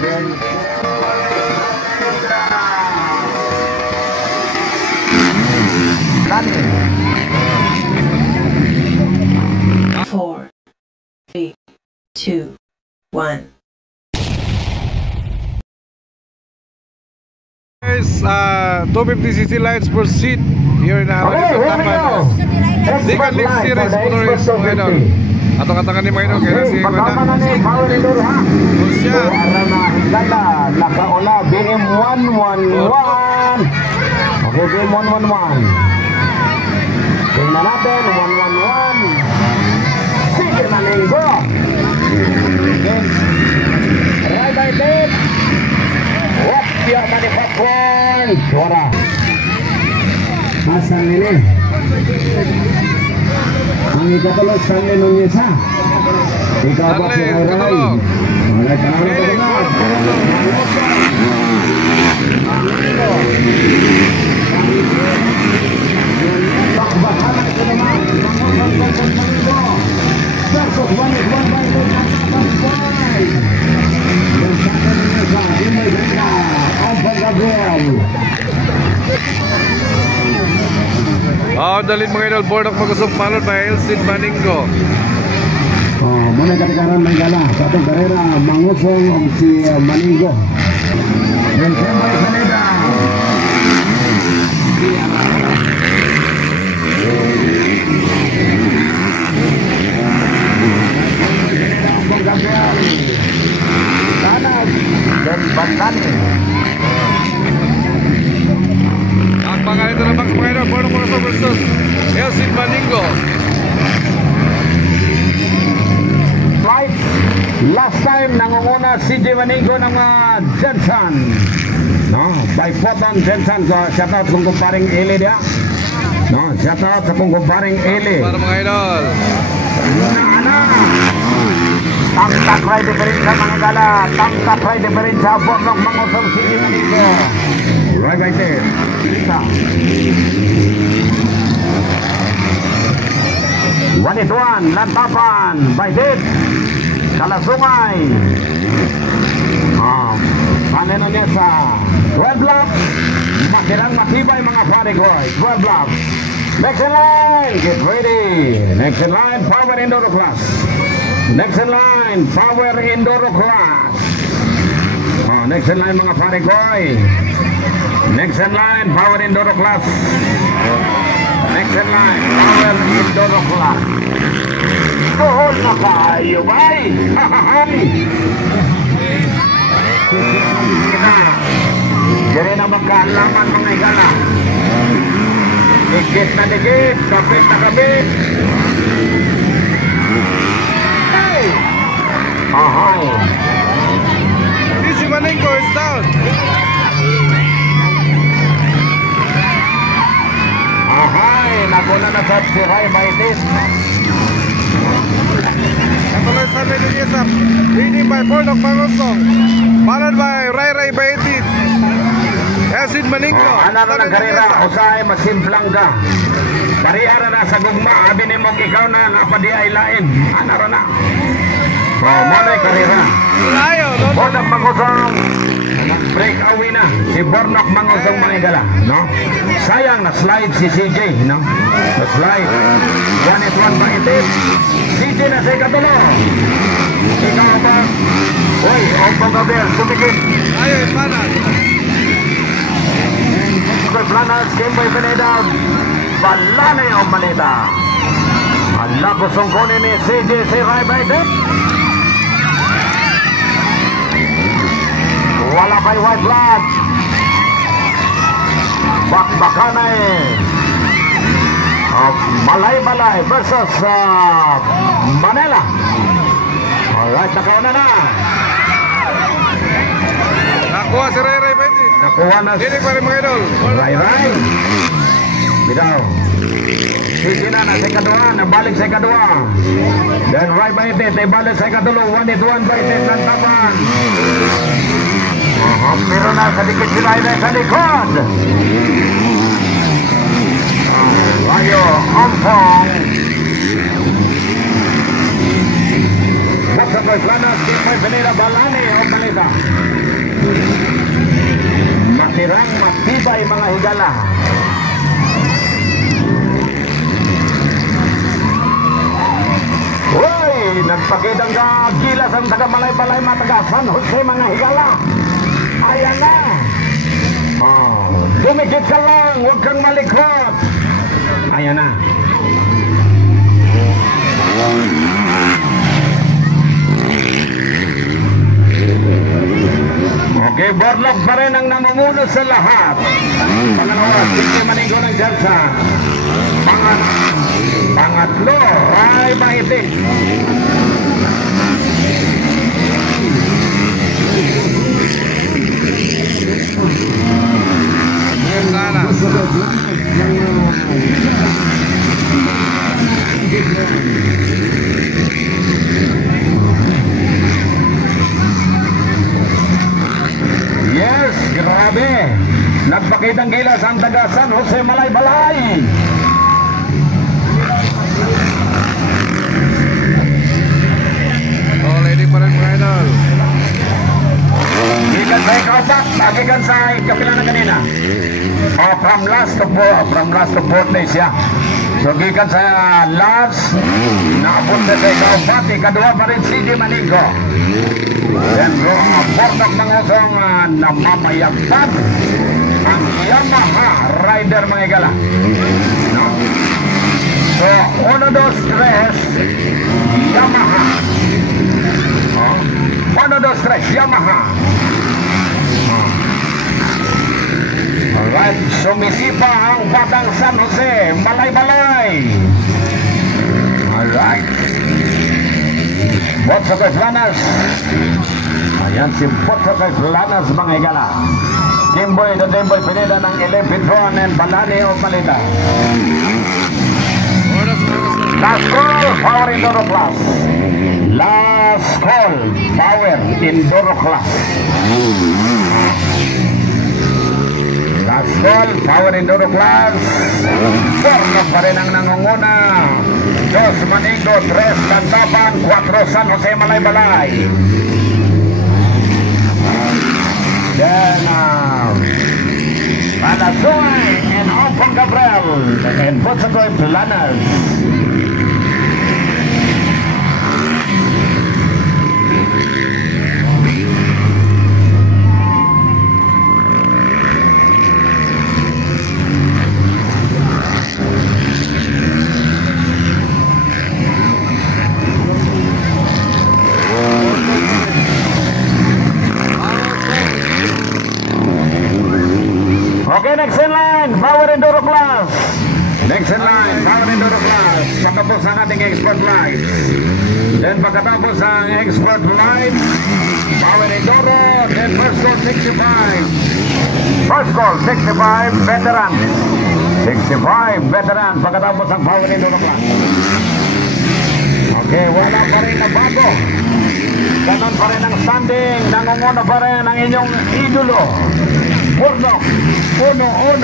Four, 3, 2, 1. Guys, 250cc lights per seat here in Tapan. Zikan League Series Motorist mga idol. Atong katangan ni mga idol kaya si Wanda. Siya. Nakaula BM 111. Okay, BM 111. Tingnan natin 111. Sige na linggo. Right by dead. What's your manufacturing? Suara. Pasang ini. Ang ikatulo Stanley Nunez ha. Ikaw ba si Ray? Wala ka naman ito na. Bakbakan ito naman. Versus 1 by 5. Dalhin mga idol, board of magusok malod by Elsin Maningo. Muna katikaran ng gala sa atong karera, mangusong si Maningo. Elsin by Caneda. Gabriel Tanag dan Bandani. Ang pangalan ito na Max mga idol, board of magusok versus Elsin Maningo. Right. Last time nangunguna si Maningo ng Jensen. No, by Photon Jensen. So, shout out kung kumparing Eli dia. No, shout out sa kung kumparing Eli. Para mga idol. Tamtak ray diferensya mga gala. Tamtak ray diferensya. Botong mangusong si Maningo. Right there. Isa. 1-1, lantapan, by dead, Kalasungay. Paano niya sa 12 block, makirang matibay mga pare ko, 12 block. Next in line, get ready. Next in line, power enduro class. Next in line, power enduro class. Next in line mga pare ko. Next in line, power enduro class. Next in line, power enduro class. Tuhol na kayo, bay! Jadi na magkaalaman mga igala. Dikit na dikit, kapit na kapit. Hey! Ahay! Si Maningo is down. Ahay! Naguna na sa Siray Baitis. Katuloy sa Nunez up. Leading by Board of Magusok. Followed by Ray Baitit. Elsin Maningo. Ano na ng karera? Usay, masimplang ka. Pariara na sa gugma. Abi ni mo ikaw na napadi ay lain. Ano na? Muna karera. Layo. Board of Magusok. Break away na. Si Bornok Magusok mga igala. No? Sayang na slide si CJ. No? Na slide. 1-1 Baitit. CJ na sa ikatulo. Ikaw ba? Uy, Ompong Gabriel, tumikit. Ayo, Planas. Planas, game by Pineda. Balane o Manida. Allah kusong kunin ni CJ si Ray Baitit. Wala kay white flag. Bakbakanay. Malay versus Manila. Alright, nakauna na. Nakuha si Ray Baitit. Nakuha na. Dili pa rin mga idol. Ray. Bitaw. Sige na sa ikadua. Nabalik sa ikadua. Then Ray Baitit. Ibalik sa ikadulo. 1-1 Baitit. Lantapan. Pero na sa dikit sila sa likod. Rayo Ompong. Basta sa Corplanas, Team Boy Pineda Balani o Balita. Matirang matibay mga higala. Uy, nagpakitang gilas ang taga-Malay-Balay mataga San Jose mga higala. Ayan na. Dumikit ka lang, huwag kang malikot. Ayan na. Okay, Borlog pa rin ang namumuno sa lahat. Pangalawa, Sikti Manigo ng Jarsa. Pangatlo, ay Maitik. Yes, grabe. Nagpakitang gilas ang taga San Jose Malay-Balay. Lady pa rin mga idol. Gikan sa ikapat, bagikan sa kapila na kanina. From last to fourth days siya. So gikan sa last, naabot na sa ikapat, ikadua pa rin Sikti Manigo. Then Borlog mga usong namamayagpag ang Yamaha Rider mga igala. No? So 1, 2, 3 Yamaha. 1, 2, 3 Yamaha. Alright, sumisipa ang Batang San Jose Malay-Balay. Alright, Bot sa Corplanas. Ayan si Bot sa Corplanas mga higala. Timboy the Timboy Pineda ng Elepitron and Balani o Balita. Last call, power Indoro class. Last call, power Indoro class. Last call, power Indoro class. Borlog pa rin ang nangunguna. 2 Manigo, 3 Cantapan, 4 San Jose Malay-Balay. Then Palasoy and Opong Gabriel and Potsakoy Planas. Okay, next in line, power Indoro class. Next in line, power Indoro class. Pagkatapos ang ating expert light. Then pagkatapos ang expert light, power Indoro. Then first call 65. First call 65, veteran. 65, veteran. Pagkatapos ang power Indoro class. Okay, wala pa rin na bago. Ganon pa rin ang standing. Nangunguna pa rin ang inyong idolo. Borlog, 1-1.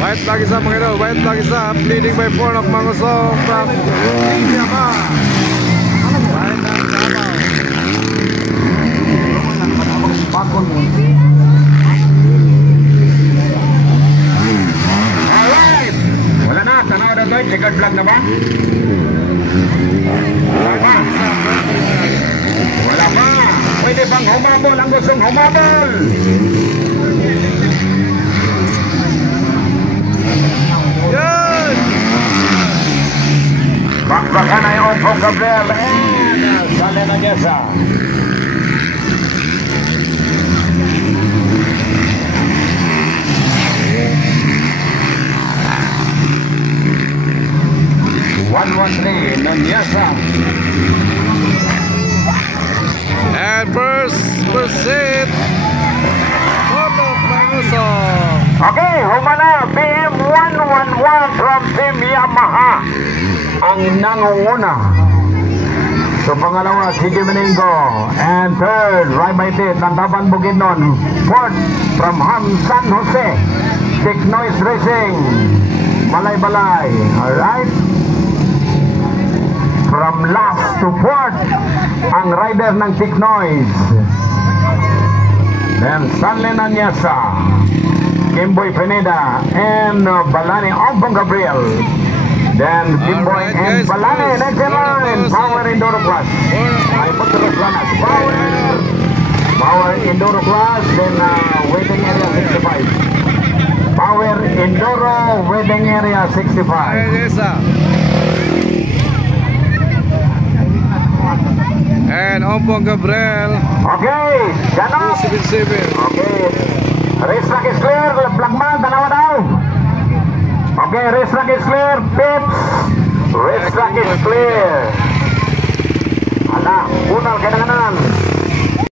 White lagi sa mga idol. White lagi sa leading by Borlog Mangosong from Yamaha. White ang Yamaha. Alright! Wala na, tanaw na doon. Checkered flag na ba? Wala pa. Wala pa. Pwede pang humabol ang gustong humabol. Yan! Bakbakan na yung Opong Gabriel. Sali na Gesa. Nanyasa. And first proceed Borlog Mangosong. Okay, humana BM111 from Team Yamaha ang nangunguna. So pangalawa, si Domingo. And third, Raybaitit, Nantaban Bukidnon. Fourth, from San Jose, Dick Noise Racing, Balay. Alright. From last to fourth, ang rider ng Dick Noise. Then Stanley Nanyasa, Kimboy Pineda, and Balani Ompong Gabriel. Then Kimboy Alright, and guys, Balani, boys. next in line, Power Enduro Class. Ay pagkakas lanas, Power Enduro Class, then waiting area 65. Power Enduro waiting area 65. Ayan, isa. And Ompong Gabriel, Okay, ganap. 277. Okay, race track is clear, Blackman, tanawa daw. Okay, race track is clear, Pips. Race track is clear. Ala, unal, kailangan